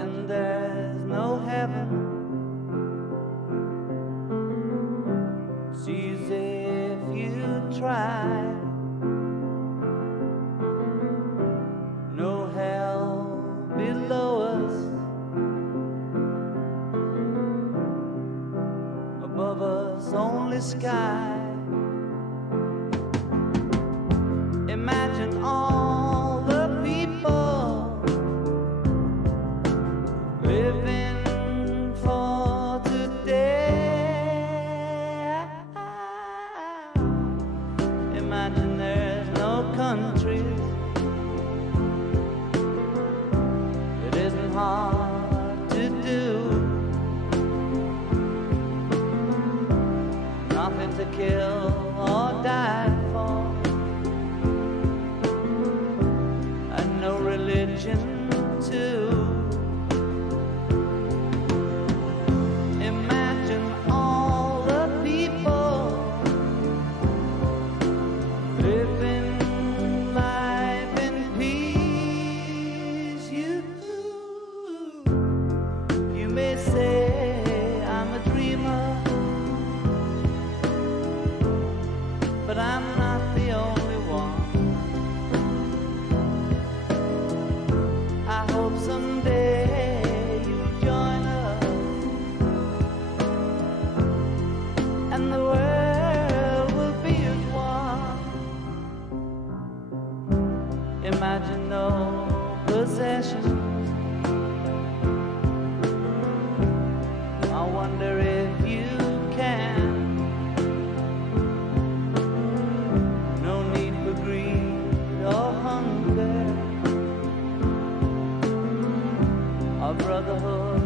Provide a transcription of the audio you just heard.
Imagine there's no heaven. It's easy if you try. No hell below us, above us only sky. Imagine all the people living for today. Imagine there's no countries. It isn't hard to do. Nothing to kill or die for, and no religion too. Imagine all the people living life in peace. You may say I'm a dreamer, but I'm not the only one. I hope someday you'll join us, and the world will be as one. Imagine no possessions. I wonder if you can. No need for greed or hunger, our brotherhood